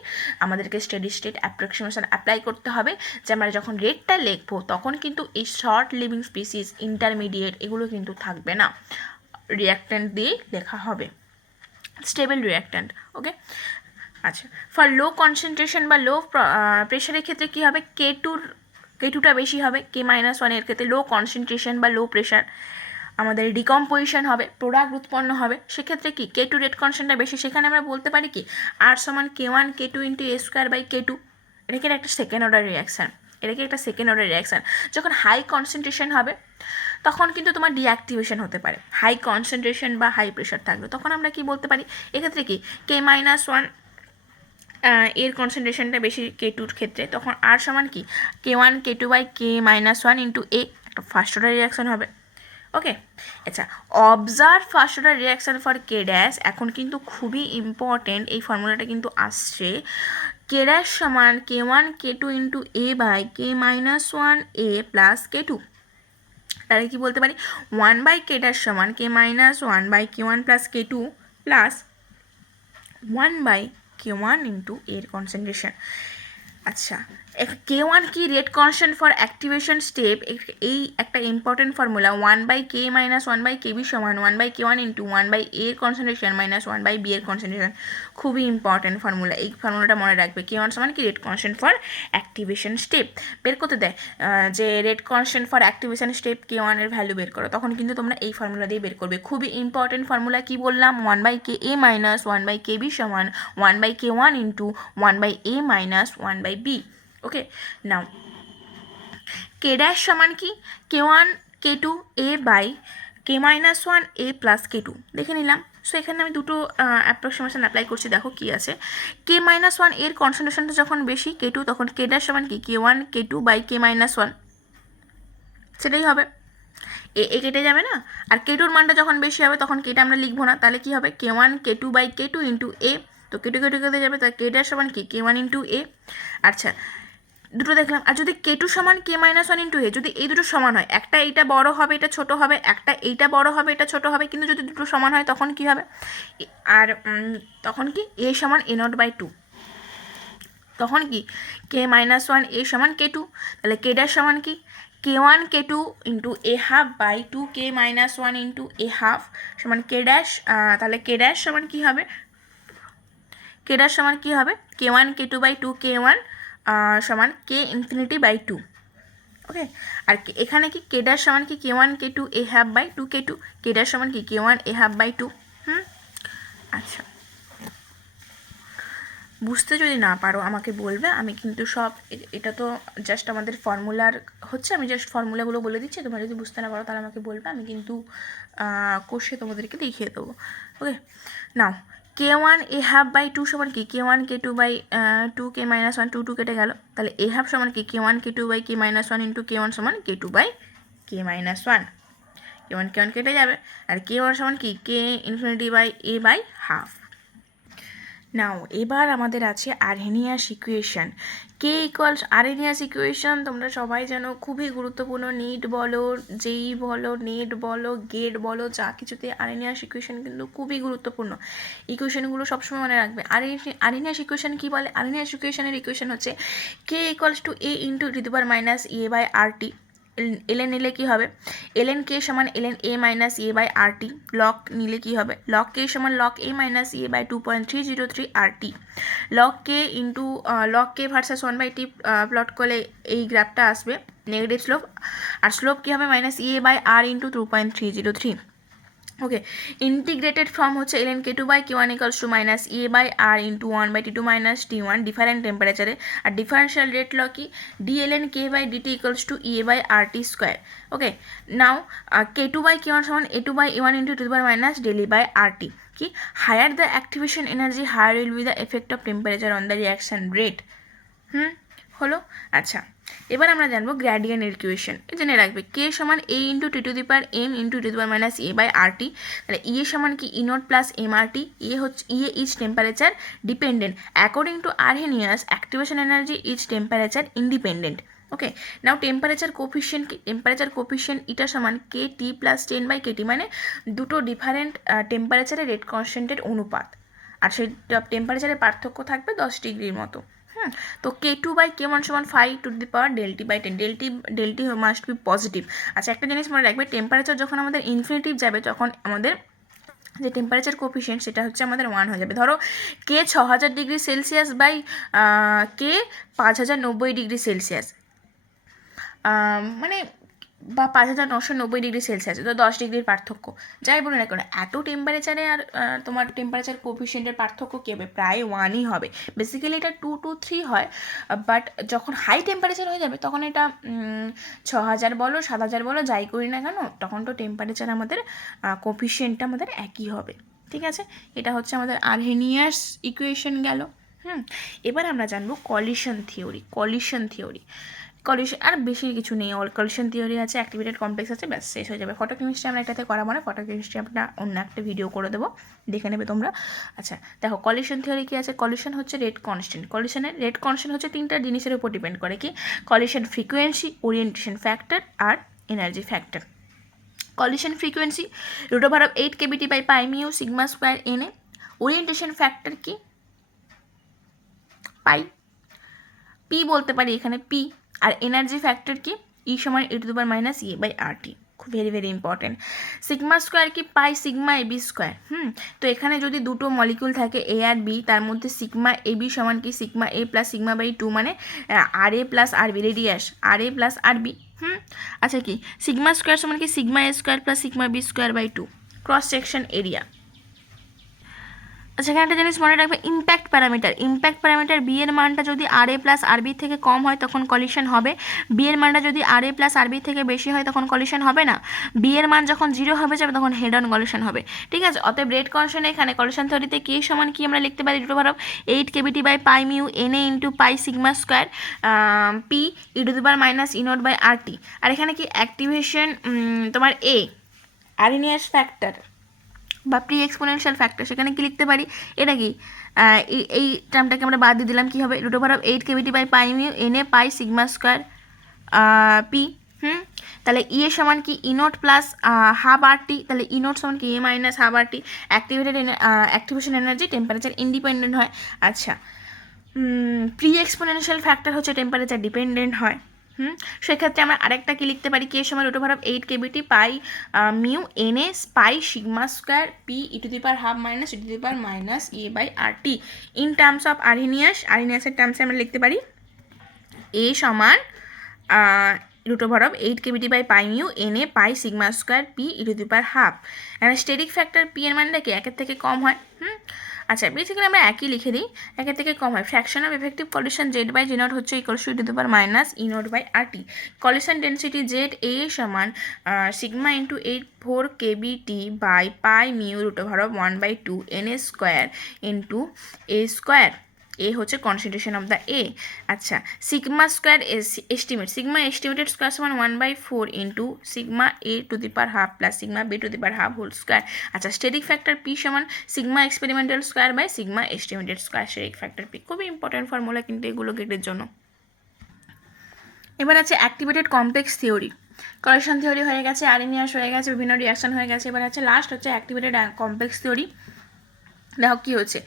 আমাদেরকে স্টেডি স্টেট অ্যাপ্রক্সিমেশন অ্যাপ্লাই করতে হবে, যে আমরা যখন রেটটা লিখবো তখন কিন্তু এই শর্ট লিভিং স্পিসিস, ইন্টারমিডিয়েট এগুলো কিন্তু থাকবে না, রিয়াক্ট্যান্ট দিয়ে লেখা হবে, স্টেবল রিয়াক্ট্যান্ট। ওকে, আচ্ছা, ফর লো কনসেন্ট্রেশন বা লো প্রেশারের ক্ষেত্রে কী হবে, K2টা বেশি হবে, K-1 এর ক্ষেত্রে লো কনসেন্ট্রেশন বা লো প্রেশার আমাদের ডিকম্পোজিশন হবে, প্রোডাক্ট উৎপন্ন হবে, সেক্ষেত্রে কি K2 রেট কনস্ট্যান্টটা বেশি, সেখানে আমরা বলতে পারি কি R সমান K1 K2 into A square by K2। এটা কি একটা সেকেন্ড অর্ডার রিয়াকশান, এটা কি একটা সেকেন্ড অর্ডার রিয়াকশান। যখন হাই কনসেন্ট্রেশন হবে তখন কিন্তু তোমার ডিঅ্যাক্টিভেশন হতে পারে, হাই কনসেন্ট্রেশন বা হাই প্রেশার থাকবে, তখন আমরা কি বলতে পারি, এক্ষেত্রে কি K-1 এর কনসেন্ট্রেশনটা বেশি K2-র ক্ষেত্রে, তখন আর সমান কি K1 K2 by K-1 into A, একটা ফার্স্ট অর্ডার রিয়াকশান হবে। ওকে, আচ্ছা, observe first order reaction for K dash, এখন কিন্তু খুবই ইম্পর্টেন্ট এই ফর্মুলাটা কিন্তু আসছে, K ড্যাশ সমান K1 K2 into A by K-1 A plus K2। তাহলে কি বলতে পারি 1 বাই K ড্যাশ সমান K-1 by K1 plus K2 plus 1 by K1 into এর কনসেন্ট্রেশন। আচ্ছা, K1 কি rate constant for activation step, এই একটা important formula, 1 by K-1 by KB সমান 1 বাই K1 ইন্টু 1 বাই এর কনসেন্ট্রেশন মাইনাস 1 বাই বি এর concentration. খুবই important formula, এই ফর্মুলাটা মনে রাখবে। K1 সমান কি rate constant for activation step বের করতে দেয়, যে rate constant for activation step K1 এর ভ্যালু বের করো, তখন কিন্তু তোমরা এই ফর্মুলা দিয়ে বের করবে। খুবই ইম্পর্টেন্ট ফর্মুলা, কি বললাম, 1 by KA minus 1 by KB সমান 1 by K1 into 1 by A minus 1 by B। Okay, now K dash সমান কি K1 K2 A by K-1 A plus K2 দেখে নিলাম। সো এখানে আমি দুটো অ্যাপ্রক্সিমেশন অ্যাপ্লাই করছি, দেখো কি আছে, K-1 এর কনসেন্ট্রেশনটা যখন বেশি K2, তখন K ড্যাশ সমান কি K1 K2 বাই K-1, সেটাই হবে, এ কেটে যাবে না, আর K2-র মানটা যখন বেশি হবে তখন কেটা আমরা লিখবো না, তাহলে কি হবে K1 K2 by K2 into A, তো কেটে কেটে যাবে, তাই K ড্যাশ সমান কি K1 ইন্টু A। আচ্ছা, দুটো দেখলাম, আর যদি K2 সমান K-1 ইন্টু A, যদি এই দুটো সমান হয়, একটা এইটা বড় হবে এটা ছোট হবে, একটা এইটা বড় হবে এটা ছোট হবে, কিন্তু যদি দুটো সমান হয় তখন কি হবে, আর তখন কি A সমান A0 বাই 2, তখন কি K-1 A সমান K2, তাহলে K ড্যাশ সমান কি K1 K2 into A half by 2 K-1 into A half সমান K ড্যাশ, তাহলে K ড্যাশ সমান কি হবে, K ড্যাশ সমান কি হবে K1 K2 বাই 2 K1 সমান K ইনফিনিটি বাই 2। ওকে, আর এখানে কি K ড্যাশ সমান কি K1 K2 A half by 2 K2, K dash সমান কি K1 A হাফ বাই 2। আচ্ছা, বুঝতে যদি না পারো আমাকে বলবে, আমি কিন্তু সব, এটা তো জাস্ট আমাদের ফর্মুলার হচ্ছে, আমি জাস্ট ফর্মুলাগুলো বলে দিচ্ছি, তোমরা যদি বুঝতে না পারো তাহলে আমাকে বলবে, আমি কিন্তু কোষে তোমাদেরকে দেখিয়ে দেবো। ওকে, নাও K1 A হাফ বাই 2 সমান কি K1 K2 বাই 2 K-1 2 কেটে গেল, তাহলে A হাফ সমান কি K1 K2 by K-1 into K1 সমান K2 বাই K-1, K1 কেটে যাবে, আর K1 সমান কি K infinity by A by half. Now এবার আমাদের আছে Arrhenius equation, K equals Arrhenius equation, তোমরা সবাই জানো খুবই গুরুত্বপূর্ণ, নিট বলো, জেই বলো, নেট বলো, গেট বলো, যা কিছুতে আরহেনিয়াস ইকুয়েশন কিন্তু খুবই গুরুত্বপূর্ণ, ইকুয়েশনগুলো সবসময় মনে রাখবে। আরহেনিয়াস ইকুয়েশন কী বলে, আরহেনিয়াস ইকুয়েশনের ইকুয়েশন হচ্ছে K equals to A into e⁻A by RT, ln নিলে কী হবে, ln কে সমান ln A minus A by RT, log নিলে কী হবে, লক কে সমান log A minus A by 2.303 RT, log K into log K versus 1/t plot করলে এই গ্রাফটা আসবে নেগেটিভ স্লোপ, আর স্লোপ কী হবে minus A by R into 2.303। Okay, integrated form হচ্ছে ln k2 by q1 equals to minus a by r into 1 by t2 minus t1 different টেম্পারেচারে। আর ডিফারেন্সিয়াল রেট ল কি dln k by dt equals to a by rt square. Okay, now k2 by q1 সমান a2 বাই a1 into to the power minus del by rt। কি higher the activation energy higher will be the effect of temperature on the reaction rate. হলো। আচ্ছা, এবার আমরা জানবো gradient equation. জেনে রাখবে কে সমান a into T to the power m into T to the power minus a by R T. তাহলে E সমান কি E not plus M R T. হচ্ছে is temperature dependent according to Arrhenius activation energy is temperature independent. Okay, now temperature coefficient কি temperature coefficient এটা সমান K T plus 10 by KT, মানে দুটো different টেম্পারেচারের rate কনস্ট্যান্টের অনুপাত, আর সেই টেম্পারেচারের পার্থক্য থাকবে 10 ডিগ্রির মতো। তো k2 বাই k1 সমান 5 to the power del t by 10। del t must be positive. আচ্ছা, একটা জিনিস মনে রাখবে, টেম্পারেচার যখন আমাদের ইনফিনিটিভ যাবে তখন আমাদের যে টেম্পারেচার কোফিশিয়েন্ট সেটা হচ্ছে আমাদের 1 হয়ে যাবে। ধরো কে 6000 ডিগ্রি সেলসিয়াস বাই কে 5090 ডিগ্রি সেলসিয়াস, মানে বা 5990 ডিগ্রি সেলসিয়াস, তো 10 ডিগ্রির পার্থক্য। যাই বলে না কেন এত টেম্পারেচারে আর তোমার টেম্পারেচার কোফিশিয়েন্টের পার্থক্য কী হবে, প্রায় 1ই হবে। বেসিক্যালি এটা 2 to 3 হয়, বাট যখন হাই টেম্পারেচার হয়ে যাবে তখন এটা 6000 বলো 7000 বলো যাই করি না কেন, তখন তো টেম্পারেচার আমাদের কোফিশিয়েন্টটা আমাদের একই হবে। ঠিক আছে, এটা হচ্ছে আমাদের আরহেনিয়াস ইকুয়েশন গেল। এবার আমরা জানবো কলিশন থিওরি। কলিশন আর বেশি কিছু নেই, কলিশন থিওরি আছে, অ্যাক্টিভেটেড কমপ্লেক্স আছে, ব্যাস শেষ হয়ে যাবে। ফটোকেমিস্ট্রি আমরা এটাতে করাবো না, ফটোকেমিস্ট্রি আমরা অন্য একটা ভিডিও করে দেবো, দেখে নেবে তোমরা। আচ্ছা দেখো, কলিশন থিওরি কী আছে। কলিশন হচ্ছে রেট কনস্ট্যান্ট। কলিশনের রেট কনস্ট্যান্ট হচ্ছে 3টা জিনিসের উপর ডিপেন্ড করে, কি কলিশন ফ্রিকোয়েন্সি, ওরিয়েন্টেশন ফ্যাক্টর আর energy factor. Collision frequency √8 kBT by pi mu sigma square NA. Orientation factor কি পাই, পি বলতে পারি এখানে পি। আর এনার্জি ফ্যাক্টর কি ই সমান e to the power minus A by R T. Very very important. Sigma square কি pi sigma A B square. তো এখানে যদি দুটো মলিকিউল থাকে এ আর বি, তার মধ্যে সিগমা এ বি সমান কি sigma A plus sigma by 2, মানে r A plus r B, radius r A plus r B. আচ্ছা, কি সিগমা স্কোয়ার সমান কি sigma A square plus sigma B square by 2। Cross section area. আচ্ছা, এখানে একটা জিনিস মনে রাখবে, ইম্প্যাক্ট প্যারামিটার বি এর মানটা যদি আর এ প্লাস আর বি থেকে কম হয় তখন কলিশন হবে। বি এর মানটা যদি আর এ প্লাস আর বি থেকে বেশি হয় তখন কলিশন হবে না। বি এর মান যখন 0 হবে যাবে তখন হেড অন কলিশন হবে। ঠিক আছে, অতএব রেট কনস্ট্যান্ট এখানে কলিশন থিওরিতে কে সমান কি আমরা লিখতে পারি √8 kBT by pi mu NA into pi sigma square P E to the power minus E nought by R T. আর এখানে কি অ্যাক্টিভেশন তোমার এ আরহেনিয়াস ফ্যাক্টর বা প্রি এক্সপোনেনশিয়াল ফ্যাক্টর, সেখানে কি লিখতে পারি, এটা কি এই টার্মটাকে আমরা বাদ দিয়ে দিলাম, কী হবে √8 kBT by pi mu NA pi sigma square P. তাহলে ই এর সমান কি E not plus half R T. তাহলে ই নট সমান কি A minus half R T. Activation energy temperature independent হয়। আচ্ছা, প্রি এক্সপোনেনশিয়াল ফ্যাক্টর হচ্ছে টেম্পারেচার ডিপেন্ডেন্ট হয়। সেক্ষেত্রে আমরা আরেকটা কি লিখতে পারি, কে সময় √8 kBT pi mu NA pi sigma square P E to the power half minus E to the power minus A by R T. In terms of আরহেনিয়াসের টার্মসে আমরা লিখতে পারি এ সমান √8 kBT by pi mu NA pi sigma square P E to the power half. এখানে steric factor P এর মানটা কি 1 থেকে কম হয়। আচ্ছা, বেসিক্যালি আমরা একই লিখে দিই, 1 থেকে কম হয়। Fraction of effective collision Z by G nought হচ্ছে equals to E to the power minus E nought by R T. Collision density Z A সমান sigma into 4 kBT by pi mu √1/2 N A square into A square. A হচ্ছে concentration of the A. আচ্ছা, sigma square sigma estimated square সমান 1/4 into sigma A to the power half plus sigma B to the power half whole square. আচ্ছা, steric factor P সমান sigma experimental square by sigma estimated square. Steric factor P খুবই important formula কিন্তু এগুলো গেটের জন্য। এবার আছে activated complex theory. Collision theory হয়ে গেছে, আরহেনিয়াস হয়ে গেছে, বিভিন্ন রিয়াকশন হয়ে গেছে। এবার আছে লাস্ট হচ্ছে অ্যাক্টিভেটেড কমপ্লেক্স থিওরি। দেখো কী হচ্ছে,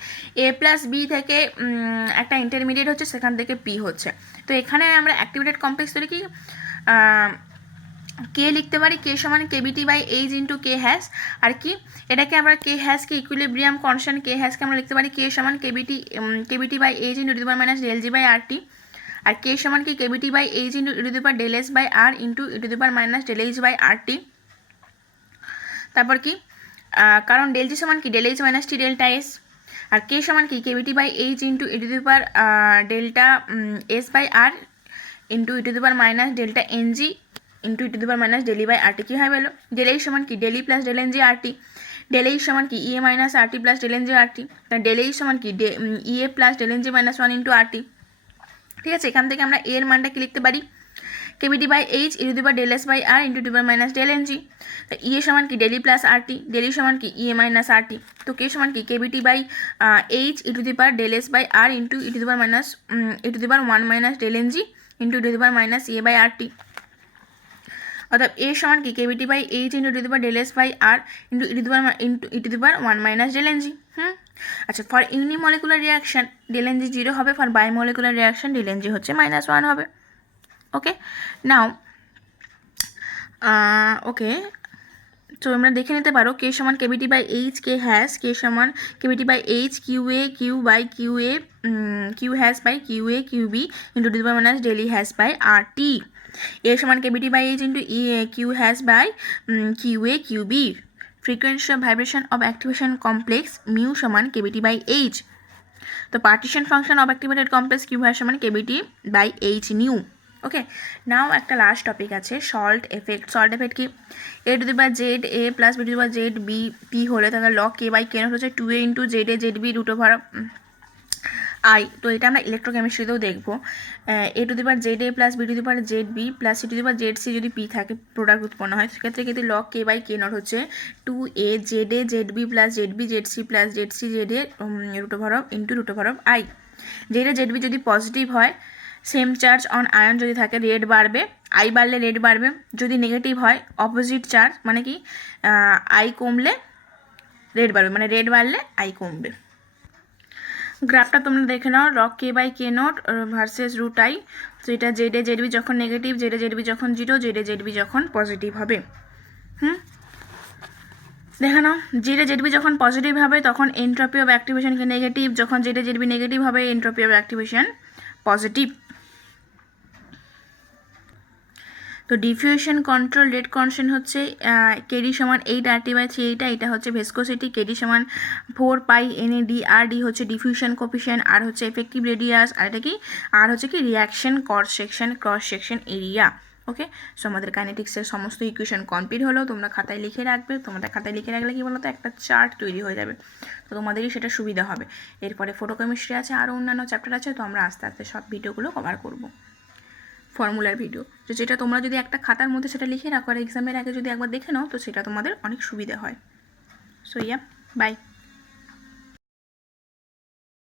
এ প্লাস বি থেকে একটা ইন্টারমিডিয়েট হচ্ছে, সেখান থেকে পি হচ্ছে। তো এখানে আমরা অ্যাক্টিভেটেড কমপ্লেক্স থিওরি কি কে লিখতে পারি, কে সমান KBT by H into K hash. আর এটাকে আমরা কে হ্যাশকে ইকুইলিব্রিয়াম কনস্ট্যান্ট কে হ্যাশকে আমরা লিখতে পারি কে সমান KBT by H into E to the power minus del G by R T. আর কে সমান কি KBT by H into E to the power del S by R into E to the power minus del H by R T. তারপর কি কারণ del G সমান কি del H minus T delta S, আর K সমান কি KBT by H into E to the power delta S by R into E to the power minus delta N G into E to the power minus del E by R T. কী হয় বলো? Del H সমান কি del E plus del N G R T, del H সমান কি E A minus R T plus del N G R T, তাই del H সমান কি E A plus del N G minus one into R টি। ঠিক আছে, এখান থেকে আমরা এর মানটা কি লিখতে পারি? KBT by H E to the power del S by R into to power minus del N G. তো ই এ সমান কি del E plus R T, del E সমান কি ই এ মাইনাস আর টি, তো K সমান কি KBT by H E to the power del S by R into E to the power minus E to the power one minus del N G into E to the power minus A by R T. অর্থাৎ A সমান কি KBT by H into to the power del S by R into E to the power into E to the power one minus del N G. আচ্ছা, for unimolecular reaction del N G 0 হবে, for biomolecular reaction del N G হচ্ছে -1 হবে। ওকে, নাও ওকে, তো আমরা দেখে নিতে পারো K সমান KBT by H K hash, K সমান KBT by H Q A Q by Q A Q hash by Q A Q B into to the power minus del E hash by R T. A সমান KBT by H into E Q hash by Q A Q B. Frequency of vibration of activation complex mu সমান KBT by H. তো partition function of activated complex Q hash সমান KBT by H nu. Okay, now একটা last topic আছে salt effect. Salt effect কি? A to the power Z A plus B to the power Z B P হলে তাহলে log K by K not হচ্ছে 2a into Z A Z B root over I. তো এটা আমরা ইলেকট্রোকেমিস্ট্রিতেও দেখবো। A to the power Z A plus B to the power Z B plus C to the power Z C যদি P থাকে product উৎপন্ন হয়, সেক্ষেত্রে কিন্তু log K by K not হচ্ছে 2a Z A Z B plus Z B Z C plus Z C Z A root over of into root over of I. Z A Z B যদি positive হয়, same charge on ion যদি থাকে red বাড়বে, I বাড়লে red বাড়বে। যদি negative হয় opposite charge, মানে কি আই কমলে রেড বাড়বে, মানে রেড বাড়লে আই কমবে। গ্রাফটা তোমরা দেখে নাও, log K by K naught versus root I. তো এটা জেড এ জেড বি যখন negative, Z A Z B যখন 0, জেড এ জেড বি যখন পজিটিভ হবে। দেখে নাও, জেড এ জেড বি যখন পজিটিভ হবে তখন এন্ট্রপি অফ অ্যাক্টিভেশন কি নেগেটিভ, যখন Z A Z B negative হবে এন্ট্রপি অফ অ্যাক্টিভেশন পজিটিভ। তো ডিফিউশন কন্ট্রোল রেট কনস্ট্যান্ট হচ্ছে কেডি সমান 8RT/3, এটা হচ্ছে ভেসকোসিটি, কেডি সমান 4 π NAD, ডি হচ্ছে ডিফিউশন কোফিশিয়েন্ট, আর হচ্ছে এফেক্টিভ রেডিয়াস, আর এটা কি আর হচ্ছে কি রিয়াকশন ক্রস সেকশন এরিয়া। ওকে, সো আমাদের কাইনেটিক্সের সমস্ত ইকুয়েশন কমপ্লিট হলো। তোমরা খাতায় লিখে রাখবে, তোমাদের খাতায় লিখে রাখলে কি বলো তো একটা চার্ট তৈরি হয়ে যাবে, তো তোমাদেরই সেটা সুবিধা হবে। এরপরে ফটোকেমিস্ট্রি আছে, আরও অন্যান্য চ্যাপ্টার আছে, তো আমরা আস্তে আস্তে সব ভিডিওগুলো কভার করবো, ফর্মুলার ভিডিও। তো যেটা তোমরা যদি একটা খাতার মধ্যে সেটা লিখে রাখো আর এক্সামের আগে যদি একবার দেখে নাও, তো সেটা তোমাদের অনেক সুবিধা হয়। So yeah, by.